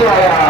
Iya.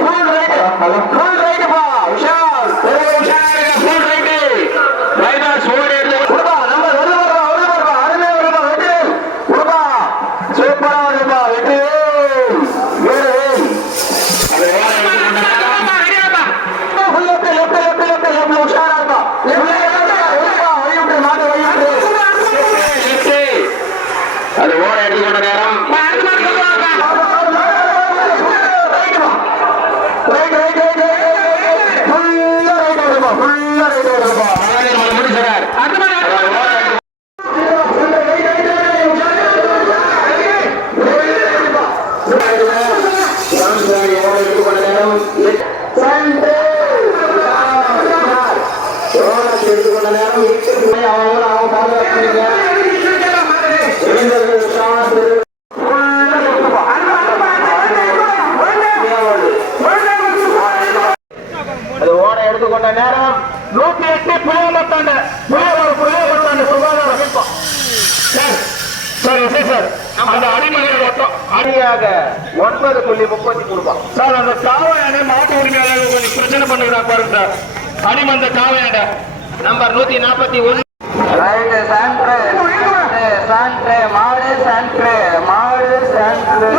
হুজুর ஓட எடுத்துக்கொண்ட நேரம் நூத்தி எட்டு புயலத்தாண்ட புயல் புயலத்தாண்ட சுகாதார அமைப்பம் சார் சார் அந்த அடிமகள் மொத்தம் அணியாக ஒன்பது புள்ளி முப்பத்தி கொடுப்பான் சார் அந்த காவையான மாட்டு உரிமையாளர்கள் கொஞ்சம் பிரச்சனை பண்ணுறாங்க பாருங்க சார். அடிமந்த காவையான நம்பர் நூத்தி நாற்பத்தி ஒன்று. ரைட்டு சான்ட்ரு சான்ட்ரு மாடு சான்ட்ரு மாடு சான்ட்ரு